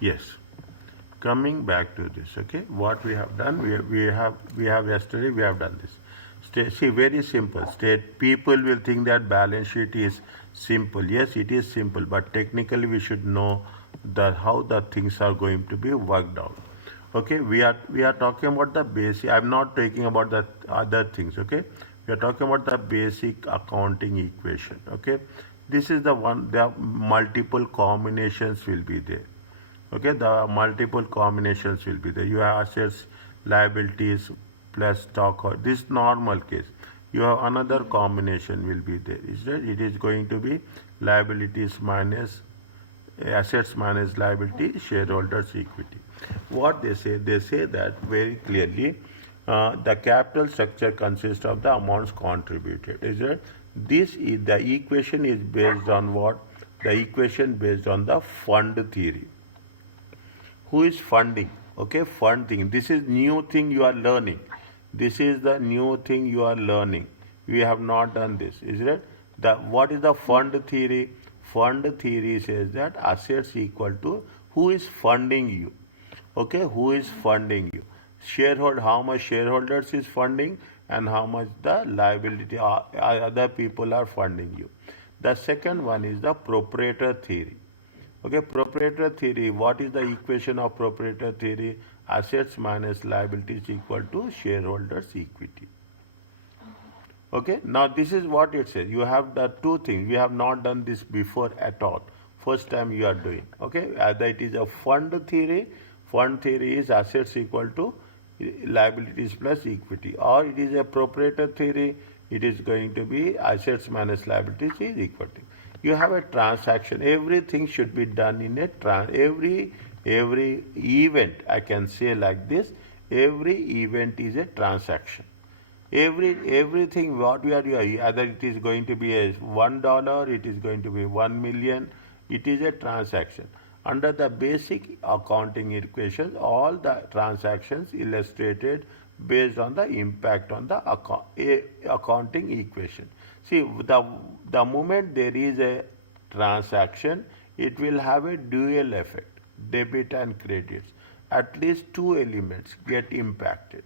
Yes. Coming back to this, okay, what we have done, we have yesterday we have done this. See, very simple. State people will think that balance sheet is simple. Yes, it is simple, but technically we should know the how the things are going to be worked out. Okay, we are talking about the basic. I'm not talking about the other things. Okay, we are talking about the basic accounting equation. Okay, this is the one. The multiple combinations will be there. Okay, the multiple combinations will be there. You have assets, liabilities plus stock. Or this normal case, you have another combination will be there. Is that it is going to be liabilities minus assets minus liability, shareholders equity. What they say that very clearly. The capital structure consists of the amounts contributed. Is it? This is the equation is based on what? The equation based on the fund theory. Who is funding? Okay, funding. This is new thing you are learning. This is the new thing you are learning. We have not done this, is it? The what is the fund theory? Fund theory says that assets equal to who is funding you. Okay, who is funding you? Shareholder, how much shareholders is funding and how much the liability other people are funding you. The second one is the proprietor theory. Okay, proprietor theory. What is the equation of proprietor theory? Assets minus liabilities equal to shareholders equity. Okay, now this is what it says. You have the two things. We have not done this before at all. First time you are doing. Okay, either it is a fund theory. Fund theory is assets equal to liabilities plus equity, or it is a proprietor theory. It is going to be assets minus liabilities is equal to. You have a transaction. Everything should be done in a every event. I can say like this. Every event is a transaction. Everything what we are doing, either it is going to be a $1, it is going to be 1 million, it is a transaction. Under the basic accounting equations, all the transactions illustrated based on the impact on the accounting equation. See, the moment there is a transaction, it will have a dual effect, debit and credits. At least two elements get impacted.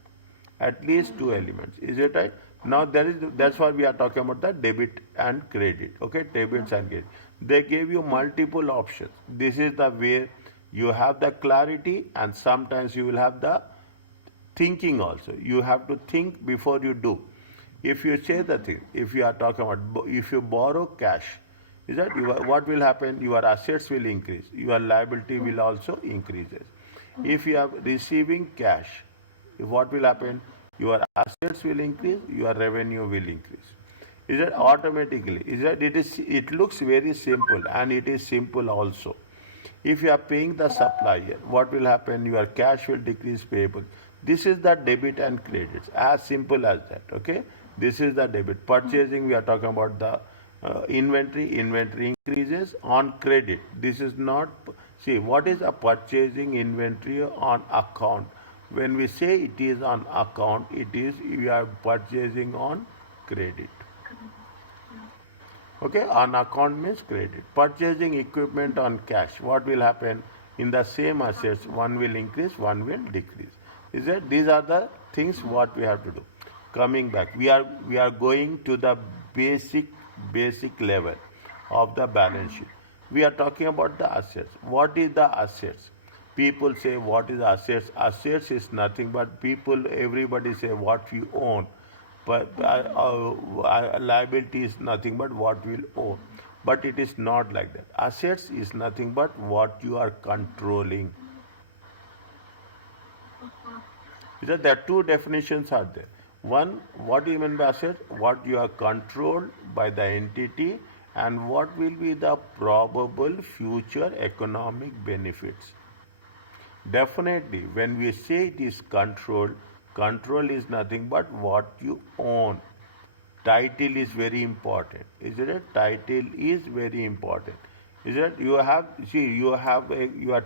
At least two elements. Is it right? Now that's why we are talking about the debit and credit. Okay, debits and credit. They gave you multiple options. This is the way you have the clarity, and sometimes you will have the thinking also. You have to think before you do. If you say the thing, if you are talking about, if you borrow cash, is that what will happen? Your assets will increase. Your liability will also increases. If you are receiving cash, what will happen? Your assets will increase, your revenue will increase. Is that automatically? Is that it is? It looks very simple, and it is simple also. If you are paying the supplier, what will happen? Your cash will decrease payable. This is the debit and credits. As simple as that. Okay. This is the debit. Purchasing, we are talking about the inventory. Inventory increases on credit. This is not. See, what is a purchasing inventory on account? When we say it is on account, it is you are purchasing on credit. Okay, on account means credit. Purchasing equipment on cash, what will happen? In the same assets, one will increase, one will decrease. Is that these are the things what we have to do. Coming back, we are going to the basic level of the balance sheet. We are talking about the assets. What is the assets? People say what is assets? Assets is nothing but people. Everybody say what you own. But liability is nothing but what we will own. But it is not like that. Assets is nothing but what you are controlling. Because there are two definitions are there. One, what do you mean by asset? What you are controlled by the entity, and what will be the probable future economic benefits. Definitely, when we say it is control, control is nothing but what you own. Title is very important. Is it? Title is very important. Is it? You are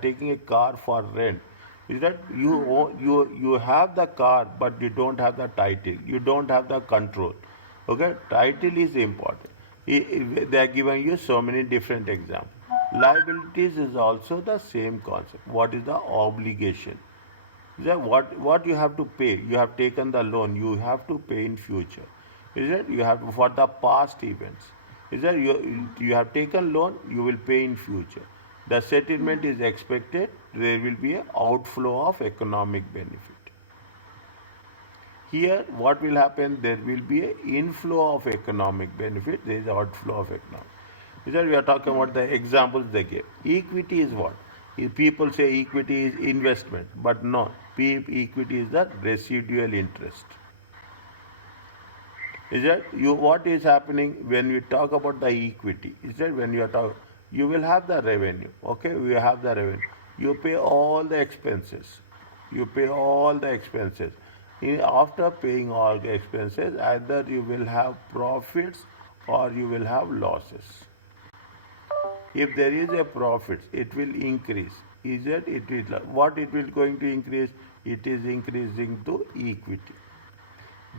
taking a car for rent. Is that you have the car but you don't have the title. You don't have the control. Okay? Title is important. They are giving you so many different examples. Liabilities is also the same concept. What is the obligation? Is that what you have to pay? You have taken the loan. You have to pay in future. Is it? You have for the past events. Is that you have taken loan? You will pay in future. The settlement is expected. There will be an outflow of economic benefit. Here, what will happen? There will be an inflow of economic benefit. There is outflow of economic. Is that we are talking about the examples they gave. Equity is what? People say equity is investment, but no. Equity is the residual interest. Is that you? What is happening when we talk about the equity? Is that when you are talking, you will have the revenue. Okay, we have the revenue. You pay all the expenses. You pay all the expenses. After paying all the expenses, either you will have profits or you will have losses. If there is a profit, it will increase. Is that it will what it will going to increase? It is increasing to equity.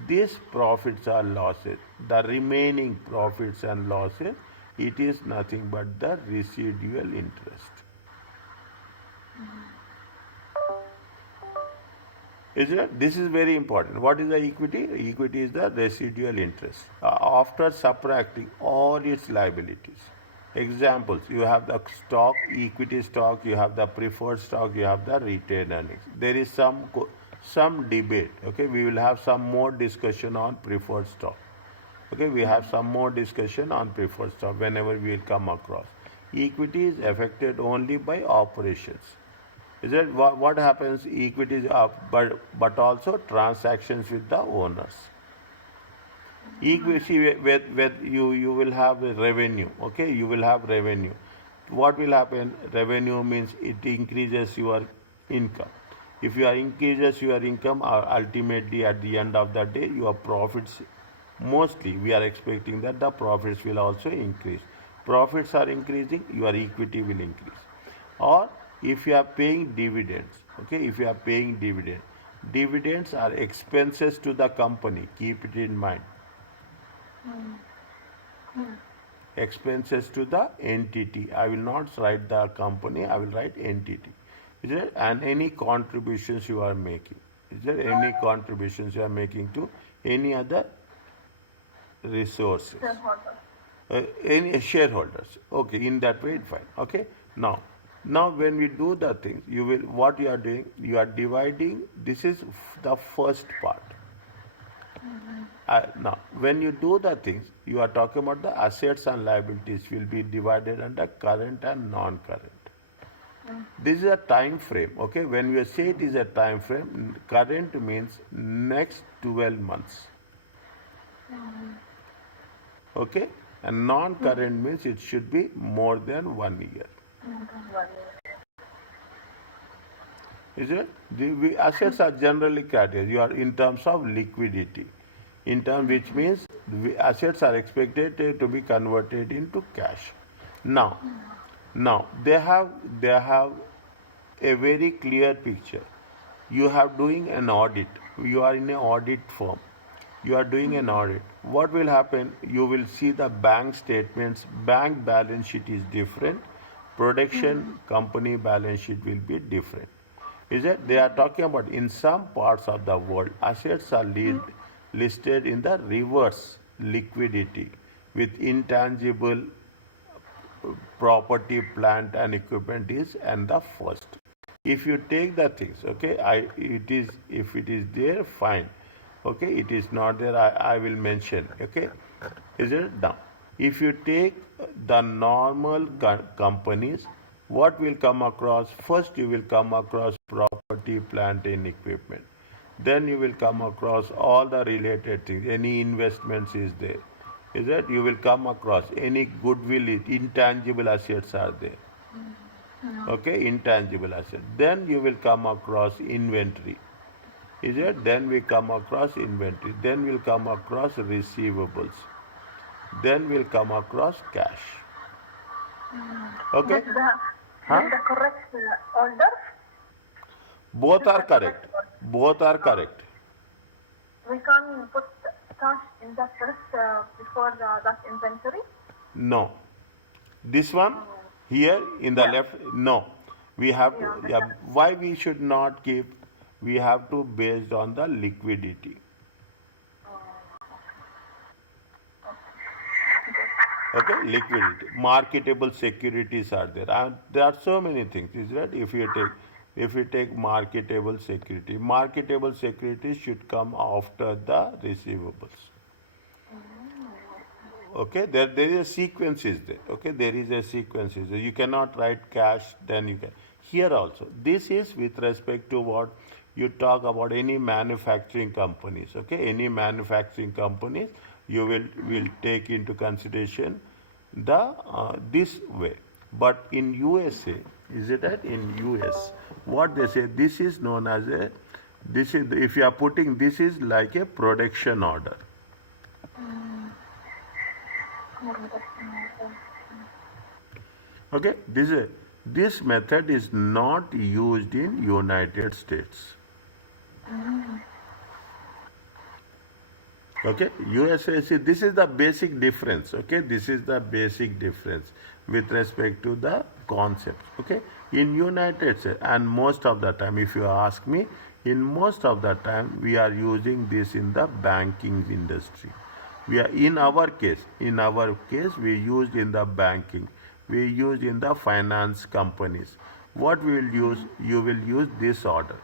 These profits or losses, the remaining profits and losses, it is nothing but the residual interest. Is it? This is very important. What is the equity? Equity is the residual interest after subtracting all its liabilities. Examples: you have the stock, equity stock, you have the preferred stock, you have the retained earnings. There is some debate. Okay, we will have some more discussion on preferred stock. Okay, we have some more discussion on preferred stock whenever we will come across. Equity is affected only by operations. Is it what happens? Equity is up, but also transactions with the owners. Equity with you will have revenue. Okay, you will have revenue. What will happen? Revenue means it increases your income. If you are increases your income, ultimately at the end of the day, your profits, mostly we are expecting that the profits will also increase. Profits are increasing, your equity will increase. Or if you are paying dividends, okay, if you are paying dividends are expenses to the company. Keep it in mind. Expenses to the entity. I will not write the company, I will write entity. Is there and any contributions you are making? Is there any contributions you are making to any other resources? Any shareholders. Okay, in that way, fine. Okay. Now when we do the things, you will what you are doing. You are dividing. This is the first part. Now, when you do the things, you are talking about the assets and liabilities will be divided under current and non-current. This is a time frame. Okay, when we say it is a time frame, current means next 12 months. Okay, and non-current means it should be more than 1 year. Is it? Assets are generally categorized. You are in terms of liquidity, in terms which means assets are expected to be converted into cash. Now, they have a very clear picture. You have doing an audit. You are in an audit firm. You are doing an audit. What will happen? You will see the bank statements. Bank balance sheet is different. Production company balance sheet will be different. Is it? They are talking about in some parts of the world, assets are listed in the reverse liquidity with intangible property, plant, and equipment is and the first. If you take the things, okay, it is if it is there, fine. Okay, it is not there, I will mention. Okay, is it now? If you take the normal companies, what will come across? First, you will come across property, plant, and equipment. Then you will come across all the related things. Any investments is there. Is that you will come across any goodwill, intangible assets are there. Okay, intangible assets. Then you will come across inventory. Is it? Then we come across inventory. Then we'll come across receivables. Then we'll come across cash. Okay? This the correct order? Both are correct. Both are correct. We can put cash in that list before that inventory? No. This one, Here in the Yeah. left, no. We have to, Yeah, the yeah, why we should not keep, we have to based on the liquidity. Okay, liquidity. Marketable securities are there. And there are so many things, is that if you take marketable securities should come after the receivables. Okay, there is a sequence is there. Okay, there is a sequence is there. You cannot write cash, then you can. Here also, this is with respect to what you talk about any manufacturing companies. Okay, any manufacturing companies, you will take into consideration the this way. But in USA, is it that in US, what they say, this is known as a, this is, if you are putting, this is like a production order. Okay, this method is not used in United States. Okay, USA, see, this is the basic difference. Okay, this is the basic difference with respect to the concept. Okay, in United States, and most of the time, if you ask me, in most of the time, we are using this in the banking industry. We are in our case, we used in the banking, we used in the finance companies. What we will use? You will use this order.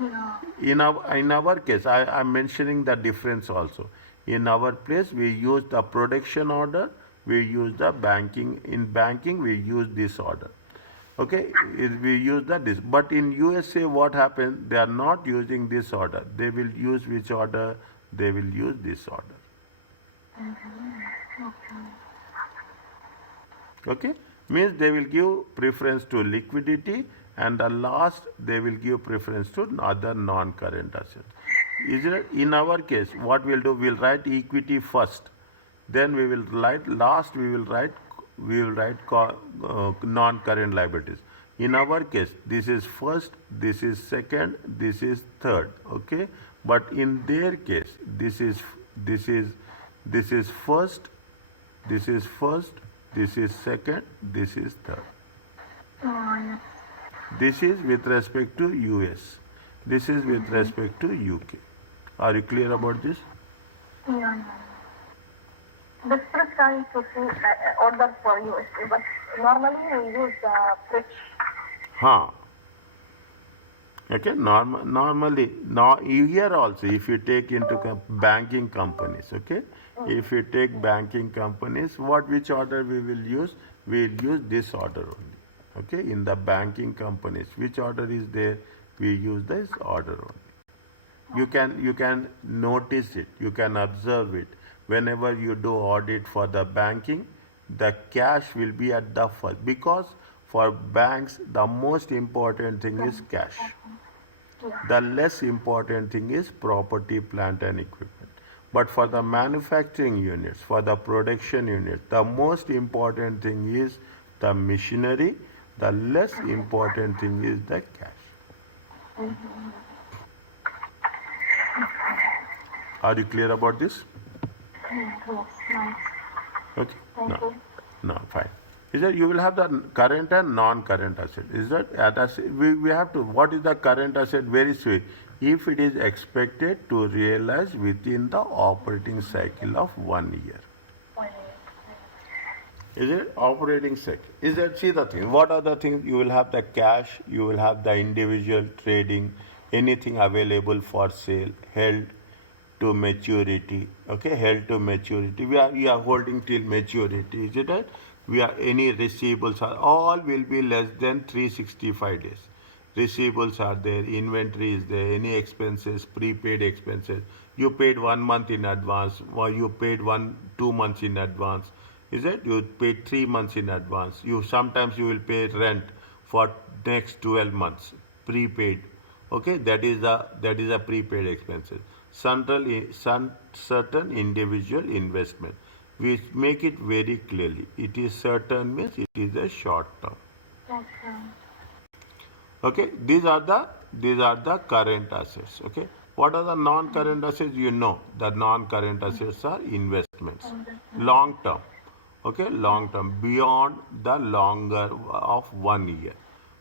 Yeah. In our case, I'm mentioning the difference also. In our place, we use the production order, we use the banking. In banking, we use this order. Okay, we use this. But in USA, what happens? They are not using this order. They will use which order? They will use this order. Okay, means they will give preference to liquidity, and the last they will give preference to other non-current assets. Is it in our case? What we'll do? We'll write equity first, then we will write last. We will write non-current liabilities. In our case, this is first, this is second, this is third. Okay, but in their case, this is first, this is first, this is second, this is third. Oh, yes. This is with respect to US. This is with respect to UK. Are you clear about this? Yeah, yeah. This is trying to see order for USA, but normally we use fridge. Huh. Okay, normally, now here also, if you take into banking companies, okay, if you take banking companies, which order we will use? We will use this order only. Okay, in the banking companies, which order is there? We use this order only. You can notice it, you can observe it. Whenever you do audit for the banking, the cash will be at the first, because for banks the most important thing is cash. The less important thing is property, plant and equipment. But for the manufacturing units, for the production units, the most important thing is the machinery, the less important thing is the cash. Are you clear about this? Yes, nice. Okay. Thank No, you. no, fine. Is that you will have the current and non-current asset? Is that we have to? What is the current asset? Very sweet. If it is expected to realize within the operating cycle of 1 year. Is it operating cycle? Is that, see the thing? What are the things? You will have the cash, you will have the individual trading, anything available for sale, held to maturity. Okay, held to maturity. We are holding till maturity. Is it right? We are any receivables are all will be less than 365 days. Receivables are there, inventory is there, any expenses, prepaid expenses. You paid 1 month in advance, or you paid 2 months in advance. Is it? You paid 3 months in advance. You will pay rent for next 12 months, prepaid. Okay, that is a prepaid expenses. Certain individual investment. We make it very clearly. It is certain means it is a short term. Okay. Okay, these are the current assets. Okay, what are the non-current assets? The non-current assets are investments, long term. Okay, long term, beyond the longer of 1 year.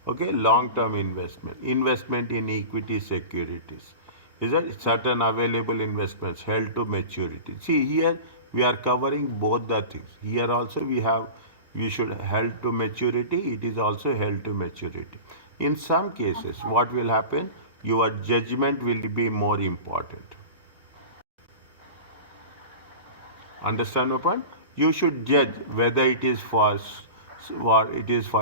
Okay, long term investment in equity securities. Is that certain available investments held to maturity? See, here we are covering both the things. Here also we should held to maturity, it is also held to maturity. In some cases, what will happen? Your judgment will be more important. Understand my point? You should judge whether it is for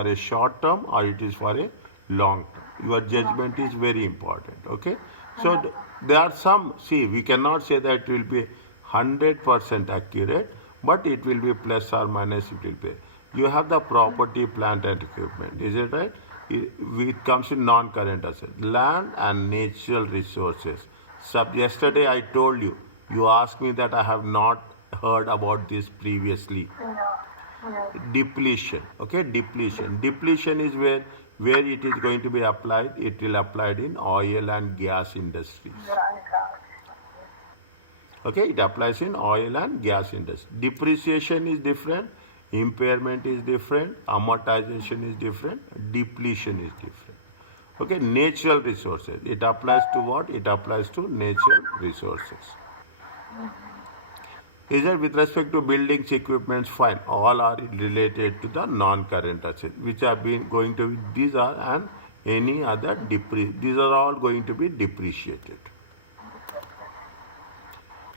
a short term or it is for a long term. Your judgment is very important. Okay. So there are some. See, we cannot say that it will be 100% accurate, but it will be plus or minus. It will be. You have the property, plant, and equipment. Is it right? It comes in non-current assets, land and natural resources. Yesterday I told you. You asked me that I have not heard about this previously. Depletion. Okay, depletion is where it is going to be applied. It will applied in oil and gas industries. Okay, it applies in oil and gas industry. Depreciation is different, impairment is different, amortization is different, depletion is different. Okay, natural resources, it applies to what? It applies to natural resources. Is that with respect to buildings, equipments? Fine. All are related to the non-current assets, which have been going to be, these are and any other these are all going to be depreciated.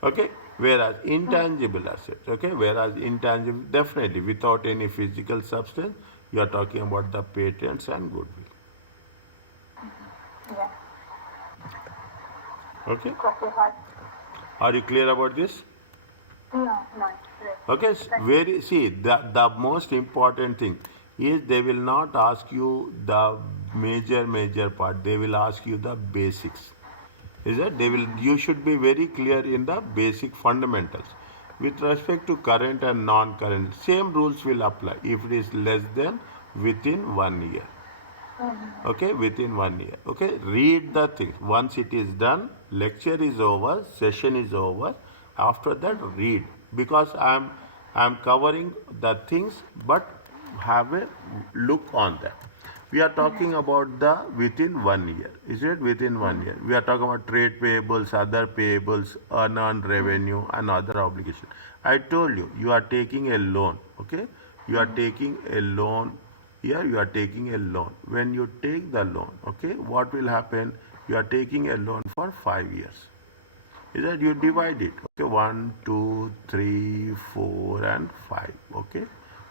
Okay. Whereas intangible assets, okay, whereas intangible, definitely without any physical substance, you are talking about the patents and goodwill. Yeah. Okay. Okay, fine. Are you clear about this? No, no. Yes. Okay, very, see, the most important thing is they will not ask you the major part. They will ask you the basics. Is that you should be very clear in the basic fundamentals. With respect to current and non-current, same rules will apply if it is less than within 1 year. Okay, within 1 year. Okay, read the things. Once it is done, lecture is over, session is over. After that, read, because I'm covering the things, but have a look on that. We are talking about the within 1 year. Is it within 1 year? We are talking about trade payables, other payables, unearned revenue, and other obligation. I told you, you are taking a loan. Okay, you are taking a loan. Here you are taking a loan. When you take the loan, okay, what will happen? You are taking a loan for 5 years. Is that you divide it? Okay, 1, 2, 3, 4, and 5. Okay,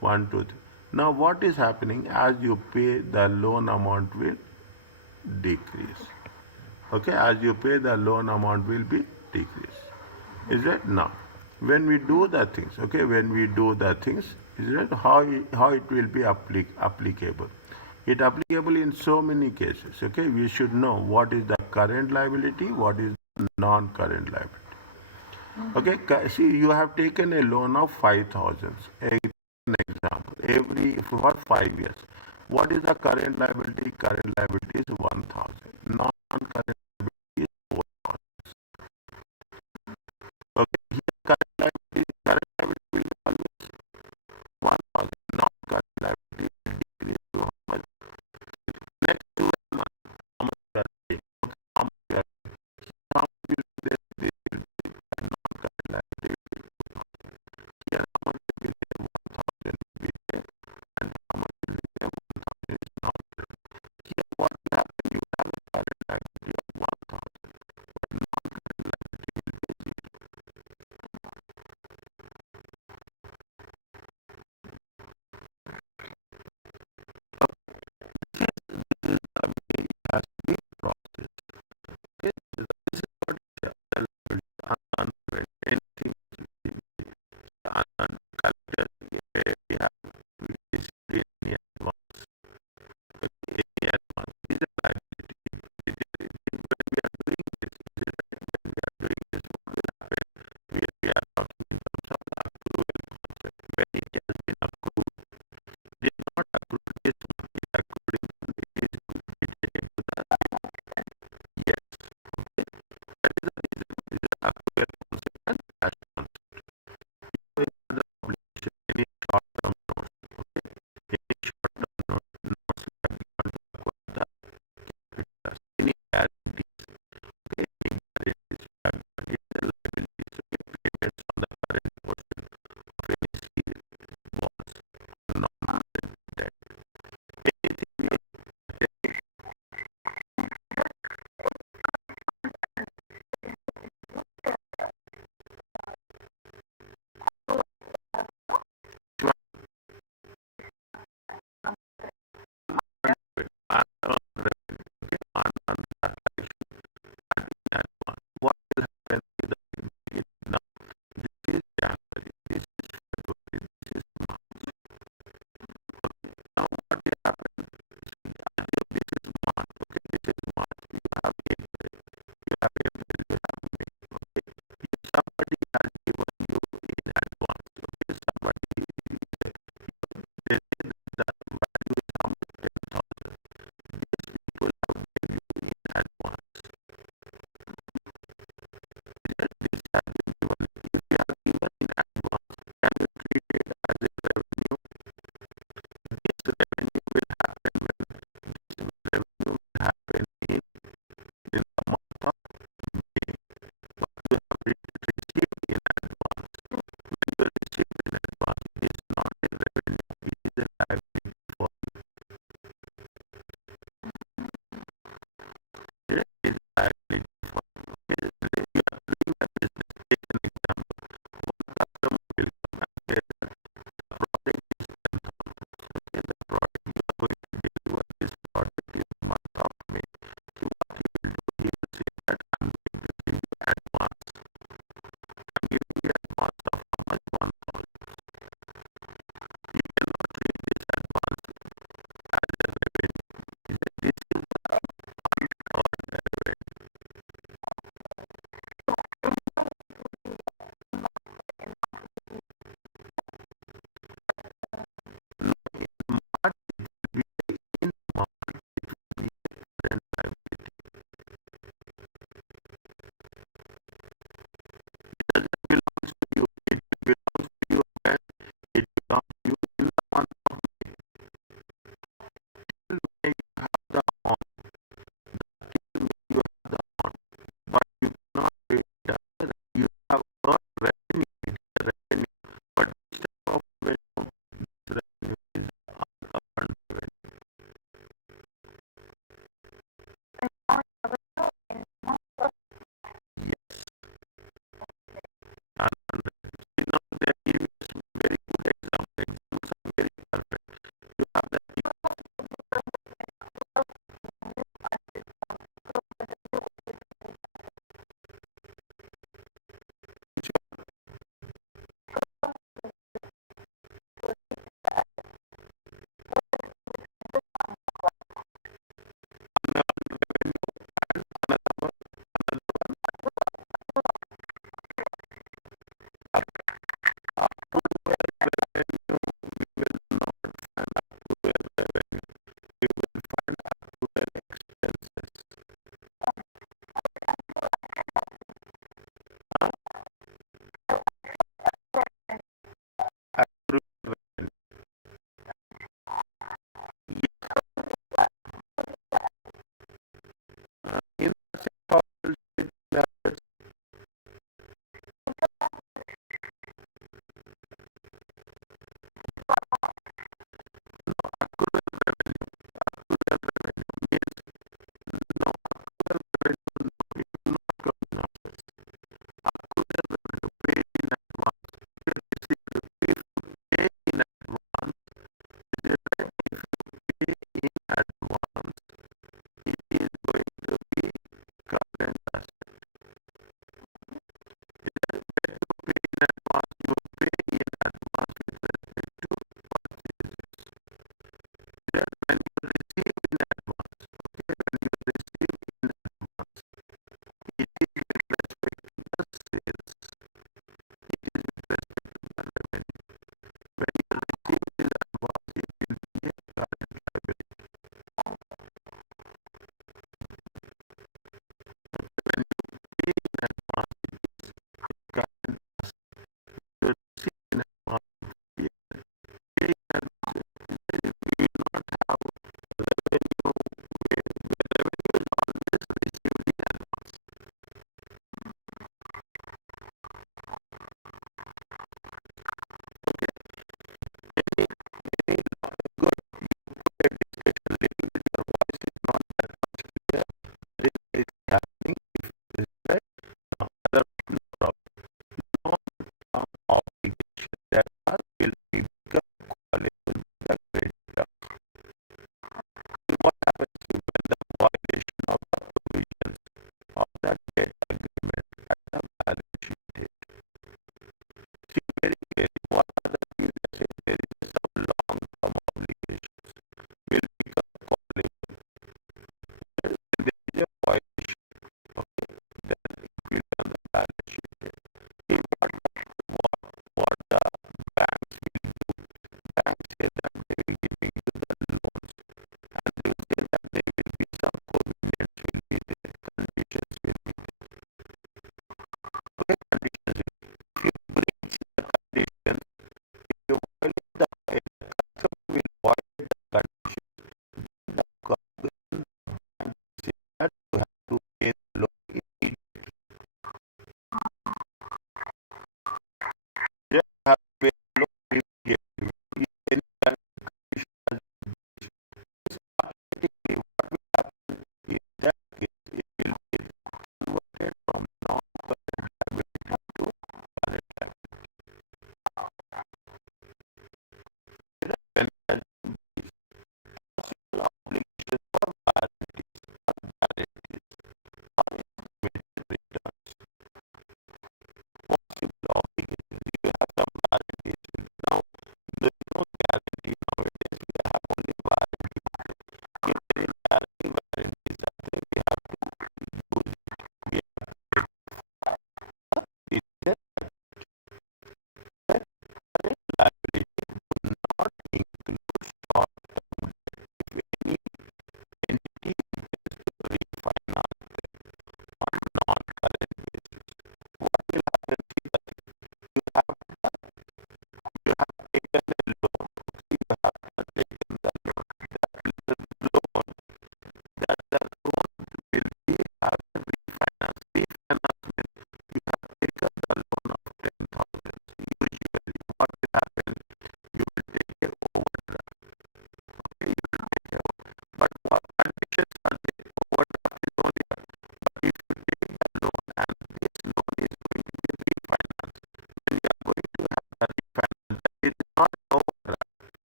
1, 2, 3. Now what is happening? As you pay, the loan amount will decrease. Okay, as you pay, the loan amount will be decreased. Is that now? When we do the things, okay, when we do the things, is that how it will be applicable? It applicable in so many cases. Okay, we should know what is the current liability, what is the non-current liability. Okay, see, you have taken a loan of 5,000. An example, every for 5 years. What is the current liability? Current liability is 1,000. Non-current liability is 4,000. Okay, here current liability will be always 1,000. Non-current liability will decrease to how much? Next 12 months, how much you are paying? Okay, how much you are paying? How much will be there? They will be non-current liability will be 2,000. Here how much will be there? 1,000 will be there, and how much will be there? 1,000 is non-current. Here what will happen? You have a current liability. in advance, it is going to be current asset. When you pay in advance, you pay in advance with respect to purchases. Then when you receive in advance, okay, when you receive in advance, it is with respect to the sales. It is with respect to the revenue. When you receive in advance, it will be a current liability.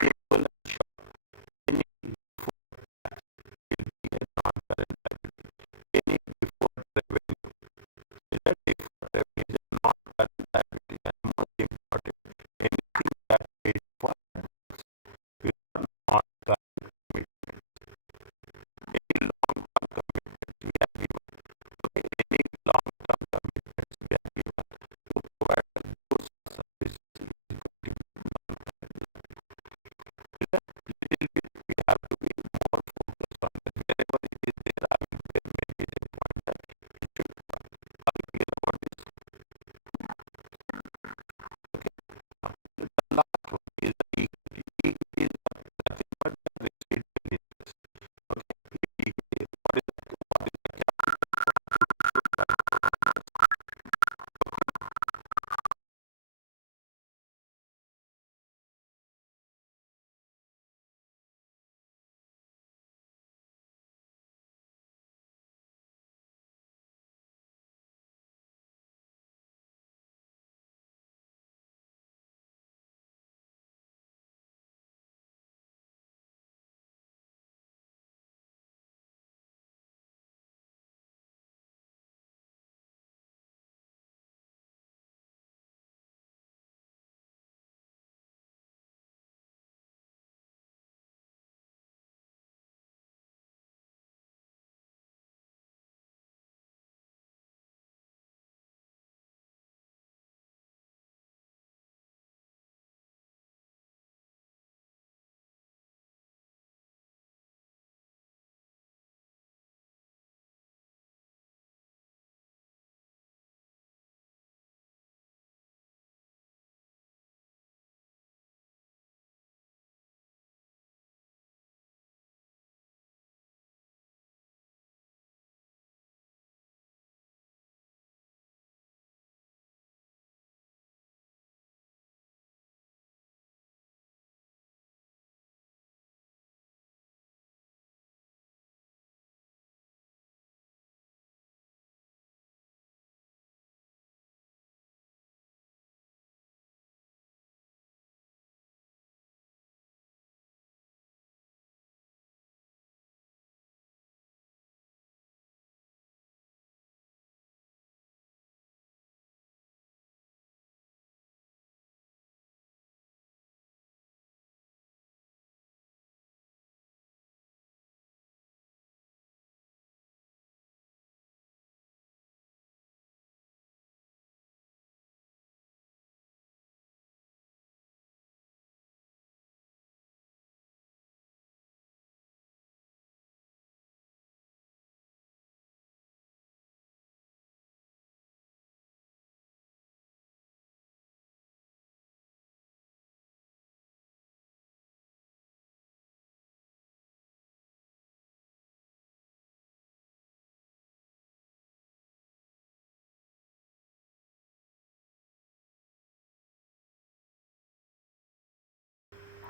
simple and short. Any before will be a non-current liability. Any before revenue. Is that deferred revenue is a non-current liability, and most important, anything that paid for without non-current commitment. Any long-term commitments we have given. Okay, any long-term commitments we have given to provide those services is going to be non-current. Little bit we have to be more focused on that. Wherever it is there, I will make it a point that it should come. Are you clear about this? Okay. Now, the last one is the equity. Equity is nothing but the residual interest. Okay. Equity, what is the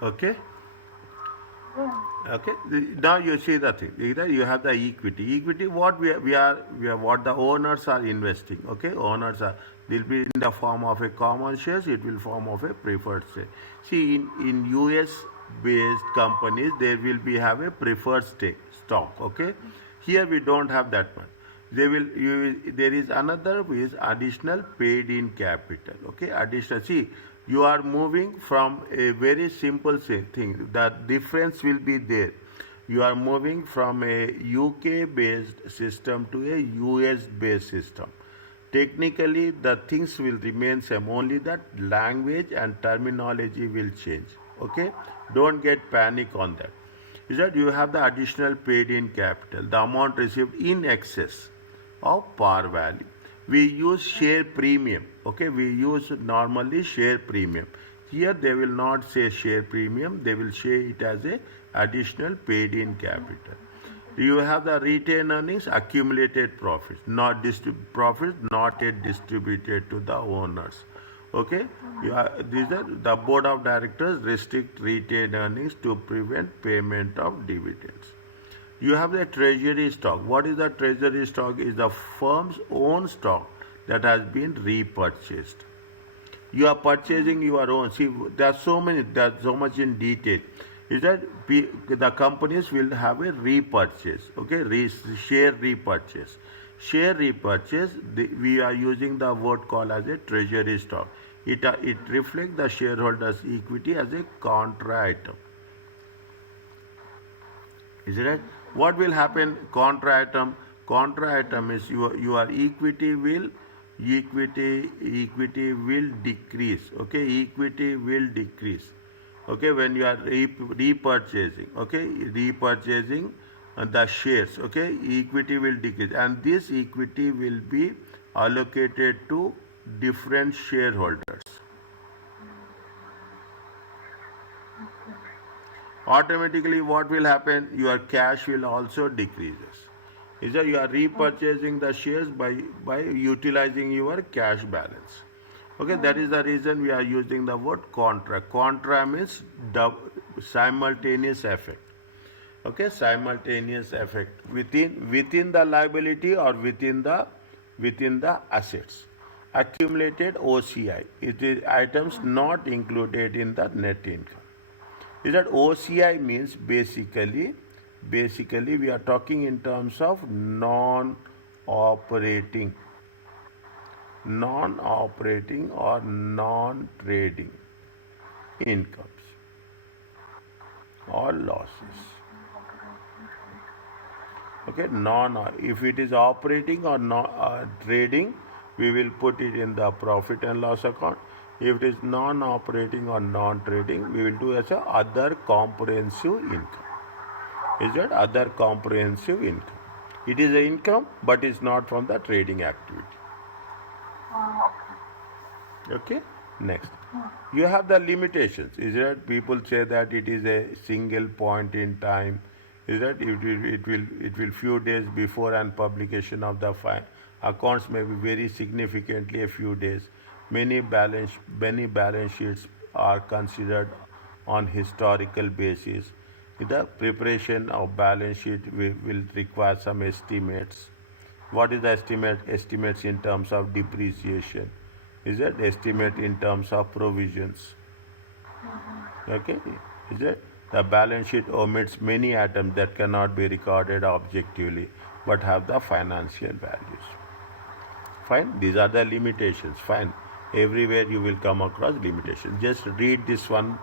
okay? Yeah. Okay. Now you see the thing. Either you have the equity. Equity, what we are what the owners are investing. Okay, owners are will be in the form of a common shares. It will form of a preferred share. See, in US based companies, there will be have a preferred stock. Okay, here we don't have that one. There is another is additional paid in capital. Okay, additional. See, you are moving from a very simple thing. The difference will be there. You are moving from a UK based system to a US based system. Technically, the things will remain same. Only that language and terminology will change. Okay, don't get panic on that. Is that you have the additional paid in capital, the amount received in excess of par value. We use share premium. Okay, we use normally share premium. Here they will not say share premium, they will say it as a additional paid in capital. You have the retained earnings, accumulated profits, profits not yet distributed to the owners. Okay, these are the board of directors restrict retained earnings to prevent payment of dividends. You have the treasury stock. What is the treasury stock? Is the firm's own stock that has been repurchased. You are purchasing your own. See, there are so many, there's so much in detail. Is that the companies will have a repurchase, okay, share repurchase. Share repurchase, we are using the word called as a treasury stock. It reflects the shareholders' equity as a contra item. Is it right? What will happen? Contra item. Contra item is your equity will decrease. Okay, equity will decrease. Okay, when you are repurchasing. Okay, repurchasing the shares. Okay, equity will decrease, and this equity will be allocated to different shareholders. Automatically what will happen? Your cash will also decreases. Is that you are repurchasing the shares by utilizing your cash balance. Okay, that is the reason we are using the word contra. Contra means simultaneous effect. Okay, simultaneous effect within the liability or within the assets. Accumulated OCI, it is items not included in the net income. Is that OCI means basically we are talking in terms of non-operating or non-trading incomes or losses. Okay, if it is operating or trading, we will put it in the profit and loss account. If it is non-operating or non-trading, we will do as a other comprehensive income. Is that other comprehensive income? It is an income, but it's not from the trading activity. Okay. Next, you have the limitations. Is that people say that it is a single point in time. Is that it will few days before and publication of the accounts may be very significantly a few days. Many balance sheets are considered on historical basis. The preparation of balance sheet will require some estimates. What is the estimate? Estimates in terms of depreciation. Is that estimate in terms of provisions? Okay, is it? The balance sheet omits many items that cannot be recorded objectively but have the financial values. Fine, these are the limitations. Fine, everywhere you will come across limitations. Just read this one.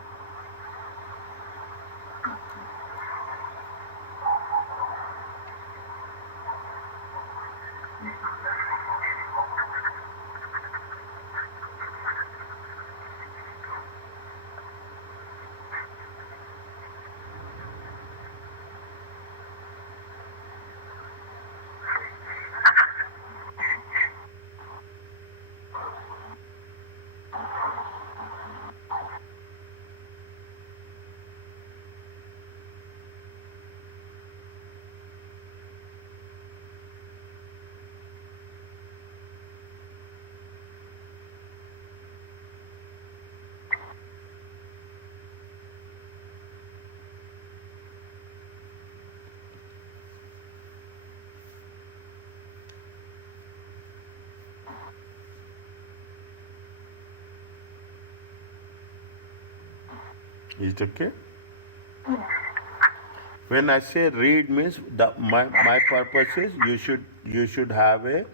Is it okay? When I say read means my purpose is you should have a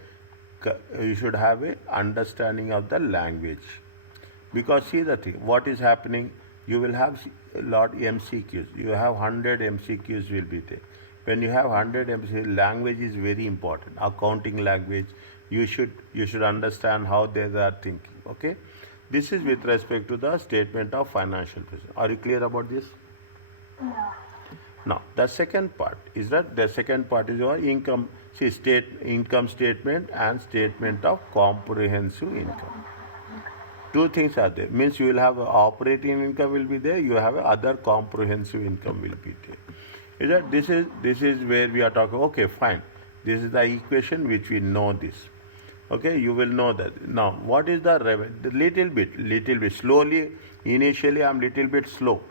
understanding of the language. Because see the thing, what is happening, you will have a lot MCQs. You have 100 MCQs will be there. When you have 100 MCQs, language is very important. Accounting language, you should understand how they are thinking. Okay, this is with respect to the statement of financial position. Are you clear about this? Yeah. Now, the second part is your income. See, income statement and statement of comprehensive income. Two things are there. Means you will have operating income will be there. You have other comprehensive income will be there. Is that this is where we are talking. Okay, fine. This is the equation which we know this. Okay, you will know that. Now, what is the revenue? Little bit slowly. Initially, I'm little bit slow.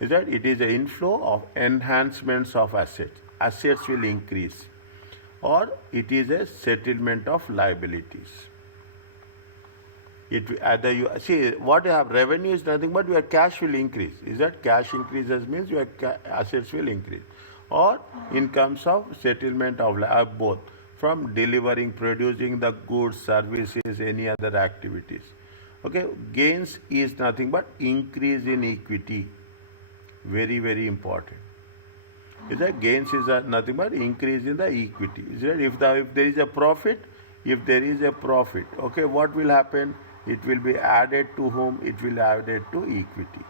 Is that it is an inflow of enhancements of assets. Assets will increase, or it is a settlement of liabilities. It either you see what you have revenue is nothing but your cash will increase. Is that cash increases means your assets will increase, or incomes of settlement of both from delivering, producing the goods, services, any other activities. Okay, gains is nothing but increase in equity. Very very important. Is that gains is nothing but increase in the equity. Is that if there is a profit, if there is a profit, okay, what will happen? It will be added to whom? It will be added to equity.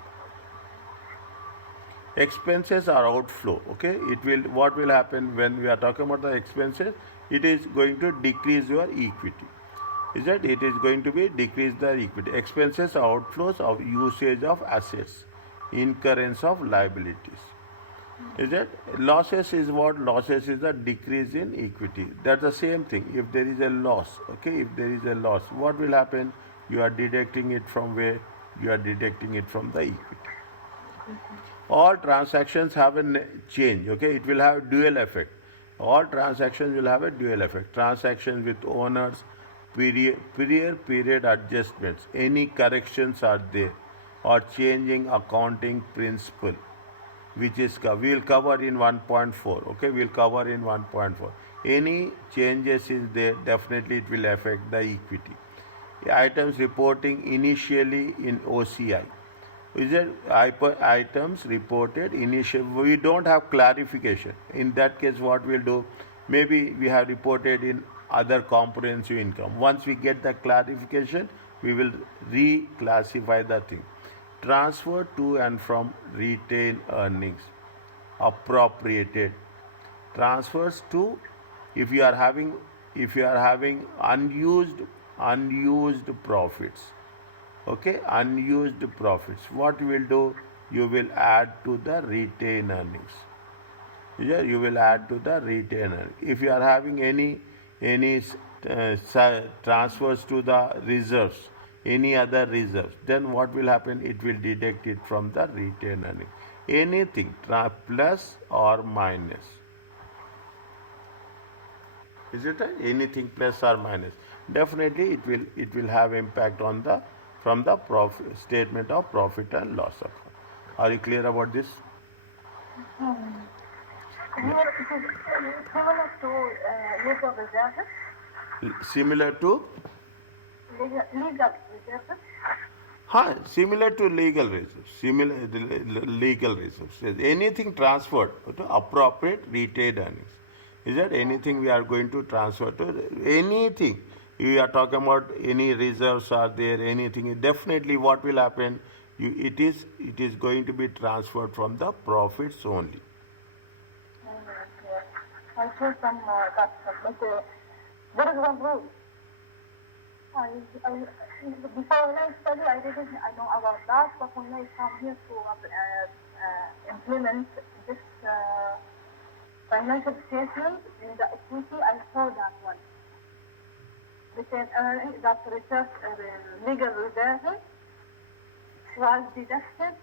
Expenses are outflow. Okay, it will what will happen when we are talking about the expenses? It is going to decrease your equity. Is that it is going to be decrease the equity. Expenses are outflows of usage of assets, incurrence of liabilities. Is it? Losses is what? Losses is a decrease in equity. That's the same thing. If there is a loss, okay, if there is a loss, what will happen? You are deducting it from where? You are deducting it from the equity. All transactions have a change, okay? It will have dual effect. All transactions will have a dual effect. Transactions with owners, period adjustments, any corrections are there, or changing accounting principle, which is we will cover in 1.4. Okay, we will cover in 1.4. Any changes is there, definitely it will affect the equity. Items reporting initially in OCI. Is it items reported initially? We don't have clarification. In that case, what we'll do? Maybe we have reported in other comprehensive income. Once we get the clarification, we will reclassify the thing. Transfer to and from retained earnings, appropriated. Transfers to, if you are having unused profits, okay, unused profits, what you will do? You will add to the retained earnings. Yeah, you will add to the retained earnings. If you are having any transfers to the reserves, any other reserves, then what will happen? It will deduct it from the retained earnings. Anything plus or minus. Is it right? Anything plus or minus? Definitely it will have impact on the from the profit, statement of profit and loss account. Are you clear about this? Here it is similar to legal reserves. Similar to? Legal reserves. Similar to legal reserves. Similar legal reserves. Anything transferred to appropriate retained earnings. Is that anything we are going to transfer to? Anything. We are talking about any reserves are there, anything. Definitely what will happen? It is going to be transferred from the profits only. I saw some but there is one rule. Before when I study, I know about that, but when I come here to implement this financial statement in the equity, I saw that one. Retained earnings, that legal reserve was deducted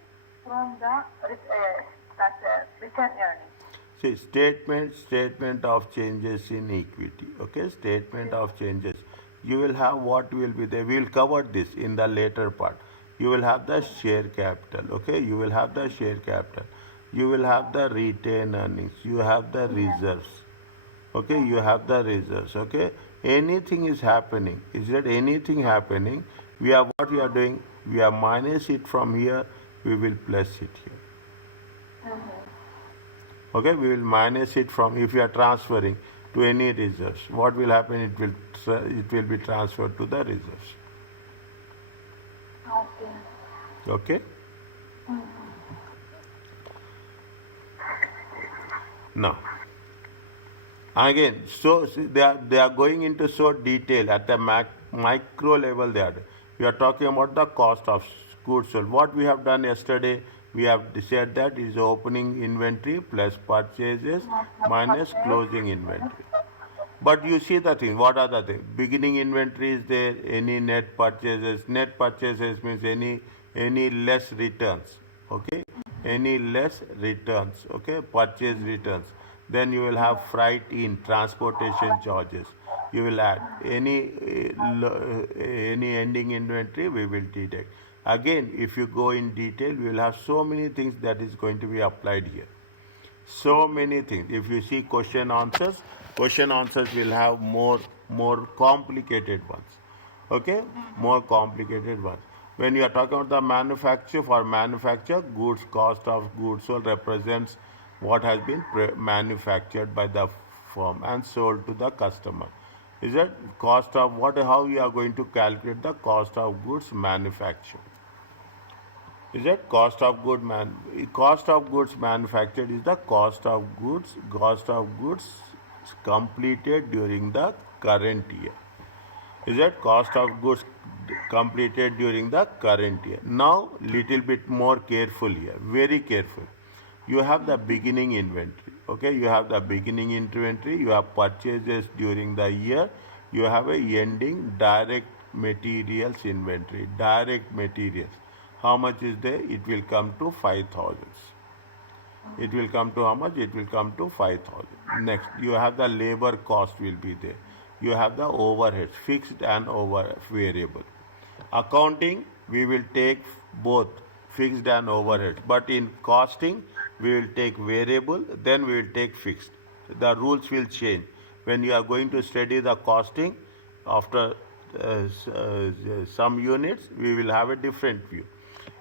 from the retained earnings. See, statement of changes in equity. Okay, statement of changes. You will have what will be there. We will cover this in the later part. You will have the share capital. Okay, you will have the share capital. You will have the retained earnings. You have the reserves. Okay, you have the reserves. Okay, anything is happening. Is that anything happening? What we are doing? We are minus it from here. We will plus it here. Okay, we will minus it from, if you are transferring to any reserves, what will happen? It will be transferred to the reserves. Okay. Okay. Now, again, so they are going into so detail at the micro level. We are talking about the cost of goods sold. What we have done yesterday, we have said that is opening inventory plus purchases minus closing inventory. But you see the thing, what are the things? Beginning inventory is there, any net purchases. Net purchases means any less returns. Okay? Any less returns. Okay? Purchase returns. Then you will have freight in, transportation charges. You will add any ending inventory, we will detect. Again, if you go in detail, we will have so many things that is going to be applied here. So many things. If you see question answers will have more complicated ones. Okay, more complicated ones. When you are talking about the manufacture, for manufacture, goods cost of goods sold represents what has been manufactured by the firm and sold to the customer. Is it cost of what? How you are going to calculate the cost of goods manufactured? Is that cost of goods manufactured is the cost of goods completed during the current year. Is that cost of goods completed during the current year? Now little bit more careful here, very careful. You have the beginning inventory. Okay, you have the beginning inventory, you have purchases during the year, you have a ending direct materials inventory, direct materials. How much is there? It will come to 5,000. It will come to how much? It will come to 5,000. Next, you have the labor cost will be there. You have the overheads, fixed and over variable. Accounting, we will take both fixed and overheads. But in costing, we will take variable, then we will take fixed. The rules will change. When you are going to study the costing, after some units, we will have a different view.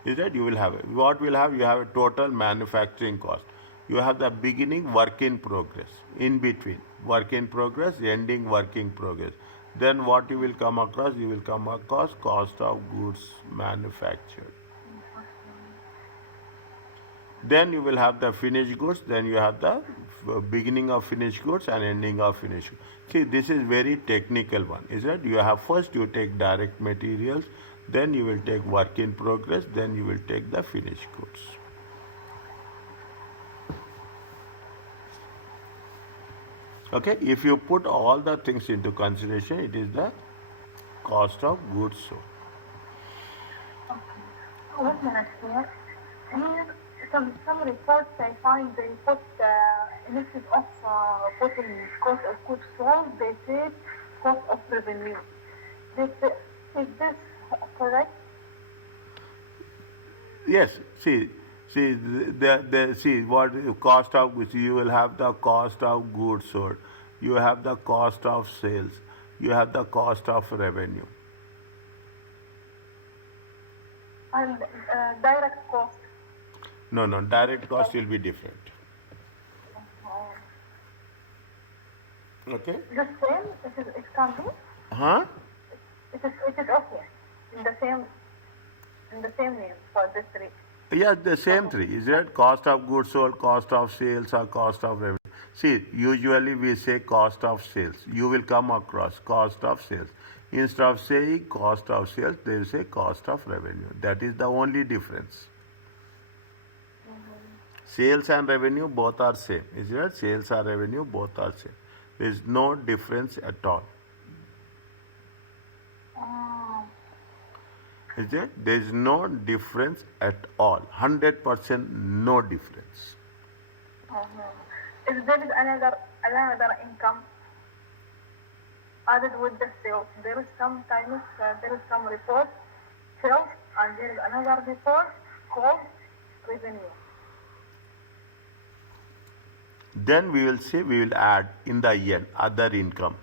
Is that you will have what will have? You have a total manufacturing cost. You have the beginning work in progress, in between work in progress, ending work in progress. Then what you will come across? You will come across cost of goods manufactured. Then you will have the finished goods. Then you have the beginning of finished goods and ending of finished goods. See, this is very technical one. Is that you have first you take direct materials, then you will take work in progress, then you will take the finished goods. Okay, if you put all the things into consideration, it is the cost of goods sold. Wait a minute here. Here, some reports I find they put instead of putting cost of goods sold, they say cost of revenue. Is this correct? Yes, see what cost of goods. You will have the cost of goods sold. You have the cost of sales. You have the cost of revenue. And direct cost. No, direct cost will be different. Okay? The same, it can be. Huh? It is okay. In the same name for this three. Yeah, the same three. Is it cost of goods sold, cost of sales, or cost of revenue? See, usually we say cost of sales. You will come across cost of sales. Instead of saying cost of sales, they will say cost of revenue. That is the only difference. Sales and revenue both are same. Is it? Sales and revenue both are same. There is no difference at all. Is it? There is no difference at all. 100% no difference. If there is another income added with the sales, there is sometimes there is some report sales and there is another report called revenue. Then we will say we will add in the end other income.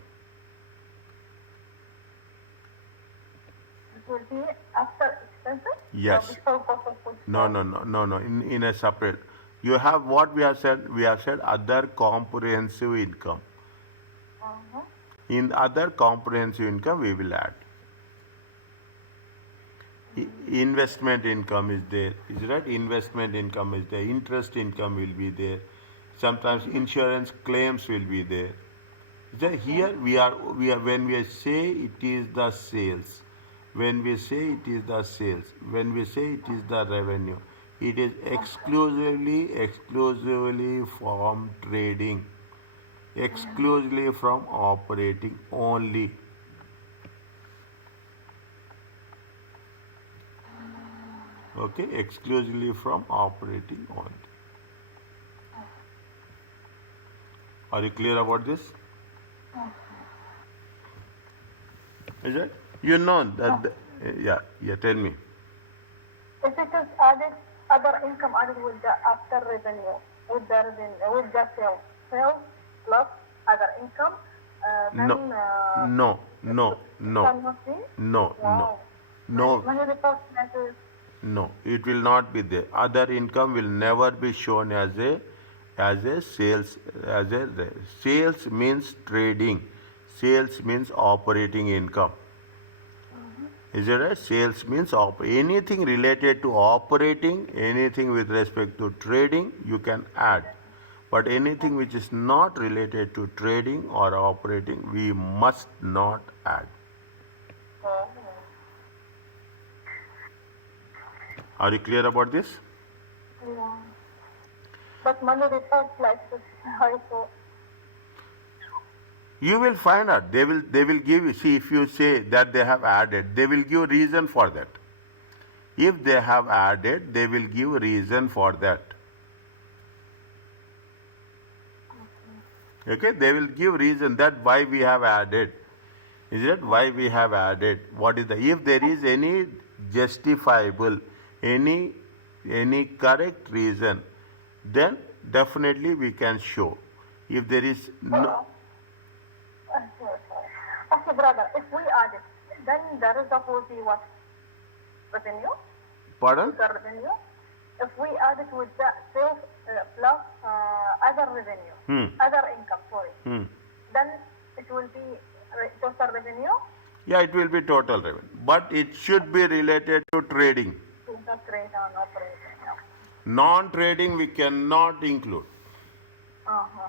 It will be after expenses? Yes. Before cost of goods No, sold? In a separate. You have what we have said. We have said other comprehensive income. In other comprehensive income, we will add. Investment income is there. Is right? Investment income is there. Interest income will be there. Sometimes insurance claims will be there. Here we are when we say it is the sales, when we say it is the sales, when we say it is the revenue, it is exclusively from trading, exclusively from operating only. Okay, exclusively from operating only. Are you clear about this? Is it? You know No. that, yeah, tell me. If it is added, other income added with the after revenue, with the sales plus other income, No, then no, no, it no, cannot be. no, no, Wow. no, Many report messages. no. It will not be there. Other income will never be shown as a sales means trading. Sales means operating income. Mhm. Is it right? Sales means anything related to operating, anything with respect to trading, you can add. But anything which is not related to trading or operating, we must not add. Oh. Are you clear about this? Yeah. But many reports like this also. You will find out. They will give you. See, if you say that they have added, they will give reason for that. If they have added, they will give reason for that. Okay, they will give reason that why we have added. Is it why we have added? What is the if there is any justifiable, any any correct reason, then definitely we can show. If there is no, Okay, okay, brother. If we add it, then there is will be what revenue? pardon, With the revenue. If we add it with the sales plus other revenue, hmm, other income, sorry, hmm. then it will be total revenue Yeah, it will be total revenue, but it should be related to trading. to the trade and operation. Yeah. Non-trading we cannot include. Uh-huh.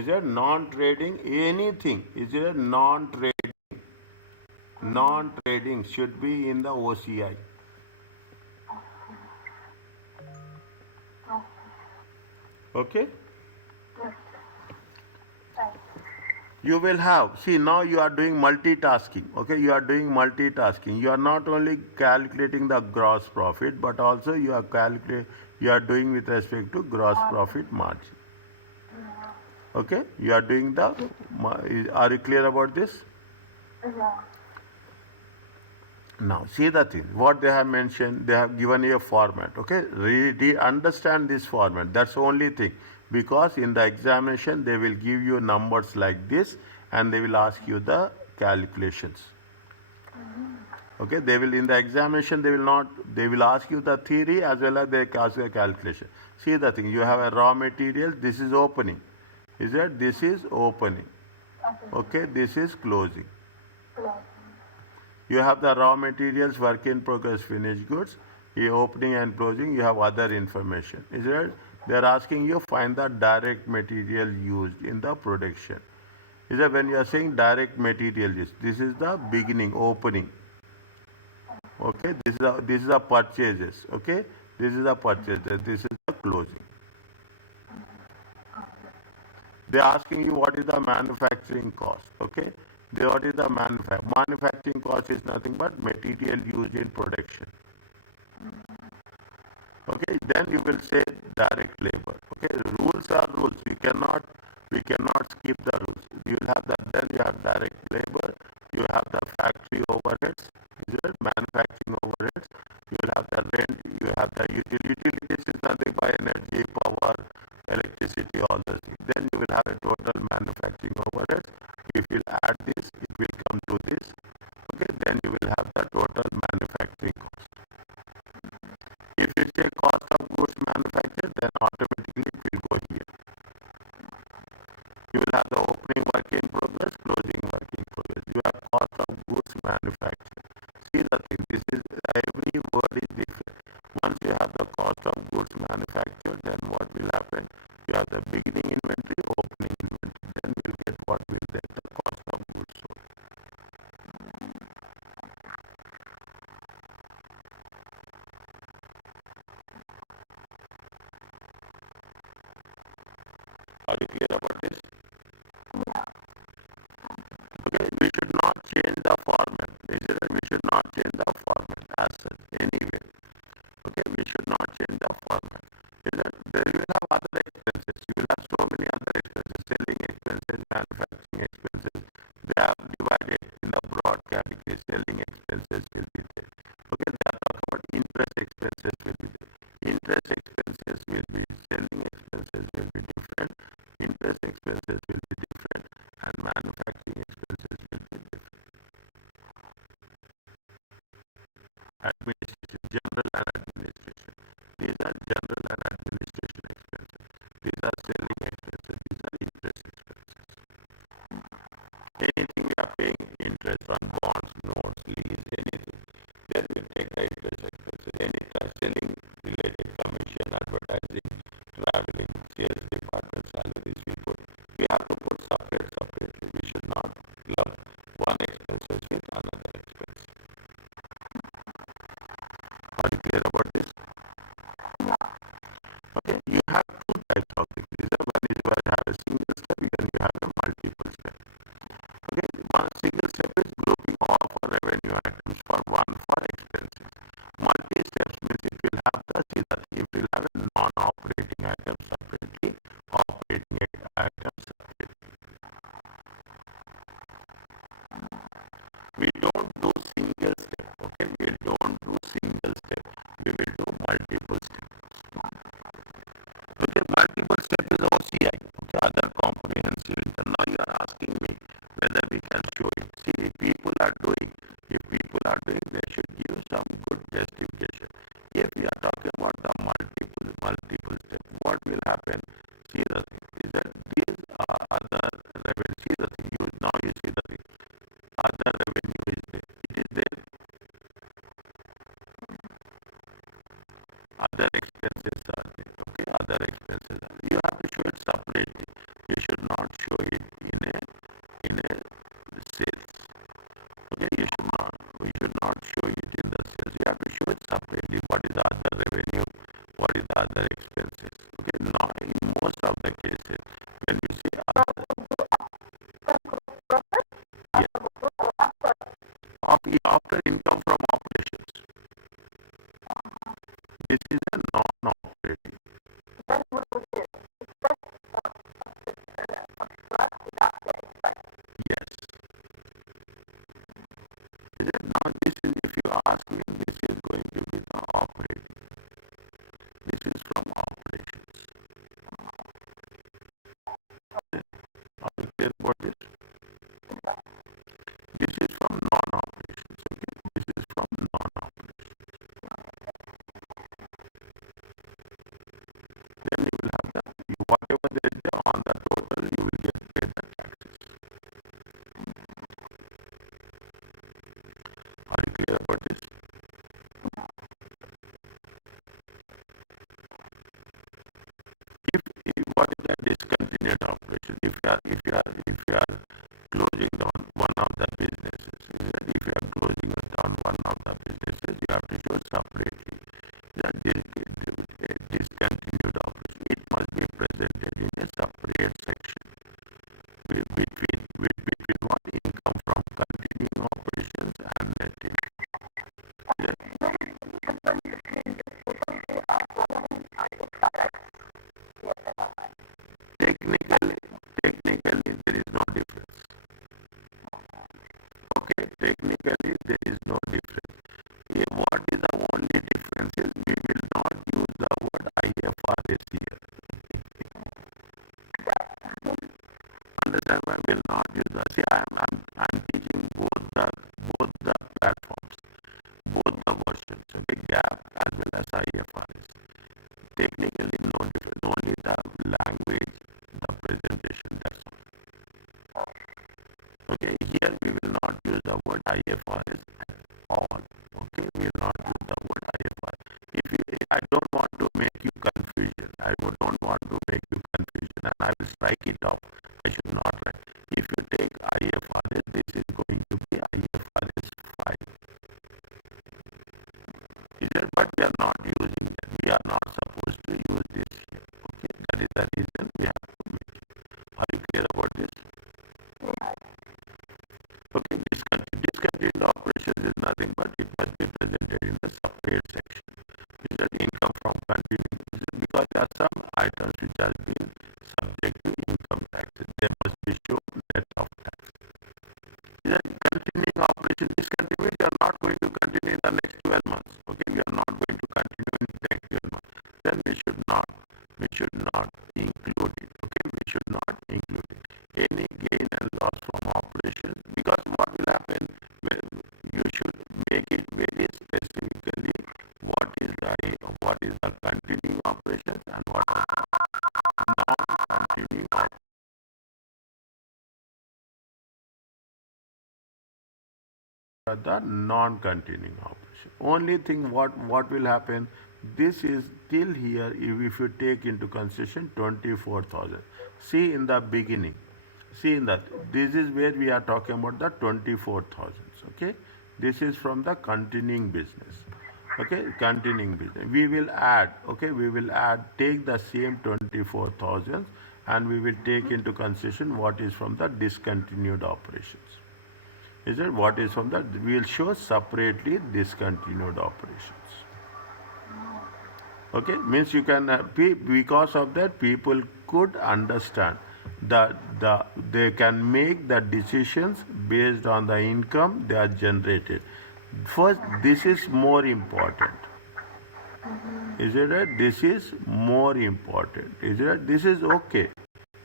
Is it non-trading anything? Is it non-trade? Non-trading should be in the OCI. Okay. Okay. Yes. Thank you. You will have, see, now you are doing multitasking. Okay, you are doing multitasking. You are not only calculating the gross profit, but also you are doing with respect to gross profit margin. Okay, you are doing the, are you clear about this? Yeah. Now, see the thing, what they have mentioned, they have given you a format, okay? Understand this format, that's the only thing. Because in the examination, they will give you numbers like this and they will ask you the calculations. Okay, they will, in the examination, they will ask you the theory as well as they ask you a calculation. See the thing, you have a raw material, this is opening. Is that this is opening? Okay. Okay, this is closing. Close. You have the raw materials, work in progress, finished goods, opening and closing, you have other information. Is it? They are asking you find the direct material used in the production. Is that when you are saying direct material use, this is the beginning, opening. Okay, this is the purchases. Okay, this is the purchases, this is the closing. They are asking you what is the manufacturing cost. Okay, what is the manufacturing cost is nothing but material used in production. Okay, then you will say direct labor. Okay, rules are rules. We cannot skip the rules. You will have that. Then you have direct labor. You have the factory overheads. Is it manufacturing overheads? You will have the rent. You have the utilities is nothing but energy, power, electricity, all those things. Then you will have a total manufacturing overheads. If you add this, it will come to this. Okay, then you will have the total manufacturing cost. If you say cost of goods manufactured, then automatically it will go here. You will have the opening work in progress, closing work in progress. You have cost of goods manufactured. See the thing, this is every word is different. Once you have the cost of goods manufactured, then what will happen? You have the beginning inventory, opening inventory. Then you will get what will get the cost of goods sold. Are you clear about this? Okay, we should not change the format. We should not change the format as such anyway. Okay, we should not change the format. There you will have other expenses. You will have so many other expenses, selling expenses, manufacturing expenses. They are divided in the broad category. These are selling expenses. These are interest expenses. Anything we are paying interest on bonds, notes, lease, anything. Then we take the interest expenses. Any selling related commission, advertising, traveling, sales department salaries we put. We have to put separately. We should not lump one expenses with another expense. Are you clear about this? Okay, you have two types of things. One is where you have a single step, then you have a multiple step. Okay, one single step is grouping all for revenue items for one for expenses. Multi steps means if you have if you have a non-operating item separately, operating item separately. We don't do single step. Okay, we don't do single step. We will do multiple steps. Okay, multiple step is OCI, okay, other comprehensive income. Now you are asking me whether we can show it. See, if people are doing, they should give some good justification. If we are talking about the multiple step, what will happen? See the thing is that these are other revenue. See the thing. Now you see the thing. Other revenue is there. It is there. Other expenses are there. Okay, other expenses are there. You have to show it separately. You should not show it in a sales. Okay, you should not show it in the sales. You have to show it separately. What is the other revenue? What is the other expenses? Okay, now in most of the cases, when we say other, yeah, after income from operations, this is a non-operating. Yes. Now this is, if you ask me, this is going to be the operating. This is from operations. Are you clear about this? This is from non-operations. Okay, this is from non-operations. Then you will have whatever there is there on the total, you will get paid the taxes. Are you clear about this? If what is the discontinued operation? If you are closing down one of the businesses, if you are closing down one of the businesses, you have to show separately that discontinued operation. It must be presented in a separate section between what income from continuing operations and net income. Technically, there is no difference. Okay, technically, there is no difference. What is the only difference is we will not use the word IFRS here. Understand? I will not use the. See, I'm teaching both the platforms, both the versions. Okay, GAAP as well as IFRS. Technically, no difference. Only the language, the presentation. That's all. Okay, here we will not use the word IFRS at all. Okay, we will not use the word IFRS. I don't want to make you confusion. I don't want to make you confusion, and I will strike it off. I should not write. If you take IFRS, this is going to be IFRS 5. But we are not using that. We are not supposed to use this here. Okay, that is the reason we have to make it. Are you clear about this? Okay, discontinued operations is nothing but it must be presented in the separate section. Is that income from continuing business? Because there are some items which have been subject to income taxes. They must be shown net of tax. Is that continuing operation discontinued? We are not going to continue in the next 12 months. Okay, we are not going to continue in the next 12 months. Then we should not include it. Okay, we should not include it. Any gain and loss from operations, because what will happen, you should make it very specifically what is the continuing operations and what are the continuing the non-continuing operation. Only thing what will happen, this is till here if you take into consideration 24,000. See in the beginning, see in that this is where we are talking about the 24,000. Okay, this is from the continuing business. Okay, continuing business. We will add. Okay, we will add. Take the same 24,000 and we will take into consideration what is from the discontinued operations. Is it what is from that? We will show separately discontinued operations. Okay, means you can because of that people could understand that they can make the decisions based on the income they are generated. First, this is more important. Is it right? This is more important. Is it right? This is okay.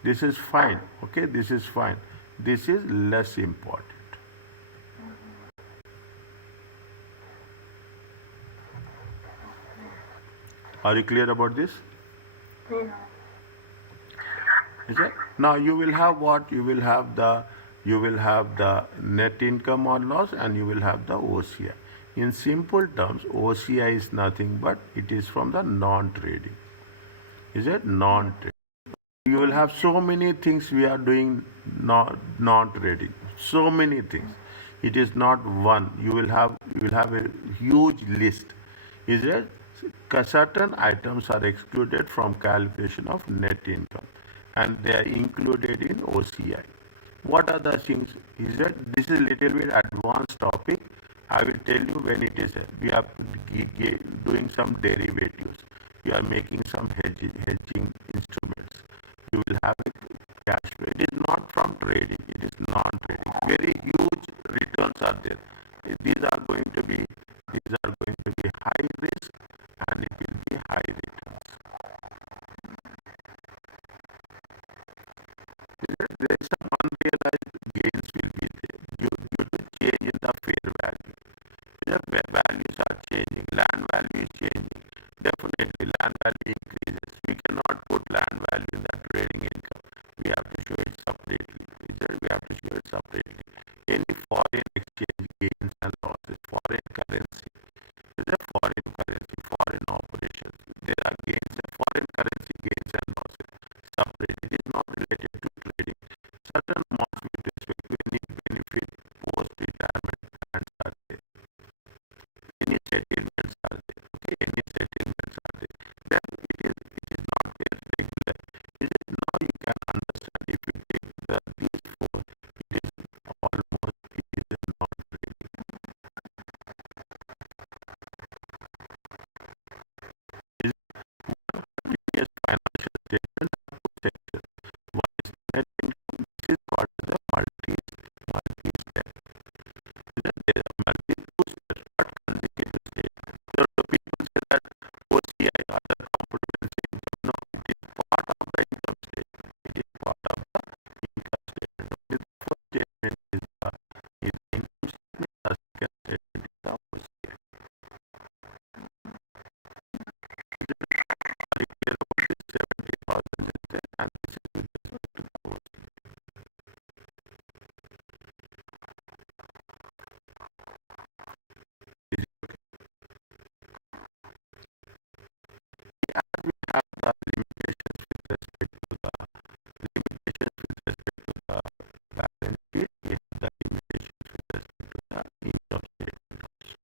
This is fine. Okay, this is fine. This is less important. Are you clear about this? Yeah. Is it? Now you will have what? You will have the net income or loss and you will have the OCI. In simple terms, OCI is nothing but it is from the non-trading. Is it non-trading? You will have so many things we are doing non-trading. So many things. It is not one. You will have a huge list. Is it? Certain items are excluded from calculation of net income and they are included in OCI. What are the things? Is that this is a little bit advanced topic. I will tell you when it is. We are doing some derivatives. We are making some hedging instruments. You will have a cash flow. It is not from trading. It is non-trading. Very huge returns are there. These are going to be high risk and it will be high returns. There is some unrealized gains will be there due to change in the fair value. The values are changing, land value is changing. Definitely land value increases. We cannot put land value in the trading income. We have to show it separately. We have to show it separately. Any foreign exchange gains and losses, foreign currency, foreign currency, foreign operations. There are gains, foreign currency gains and losses. Separate. It is not related to trading. Certain amounts with respect to any benefit, post-retirement plans are there. Any settlements are there. Okay, any settlements are there. Then it is not there regular. It is now you can understand if you take these four, it is almost it is a non-trading. Previous financial statement have two sections. One is net income. This is called the multi-step. There are multi-two steps, but consecutive steps. So people say that OCI, other comprehensive income. No, it is part of the income statement. It is part of the income statement. The first statement is the income statement. The second statement is the OCI. Are you clear about this? 70,000 is there, and this is with respect to the OCI. As we have the limitations with respect to the balance sheet, we have the limitations with respect to the income statement also.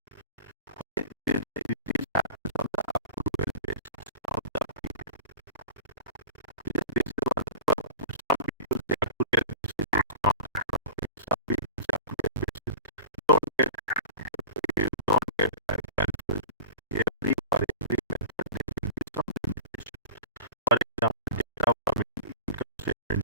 Okay, this happens on the approval basis of the people. This is one. Some people say approval basis is not appropriate. Some people say approval basis don't get confused. For every method there will be some limitation. For example, data from income statement,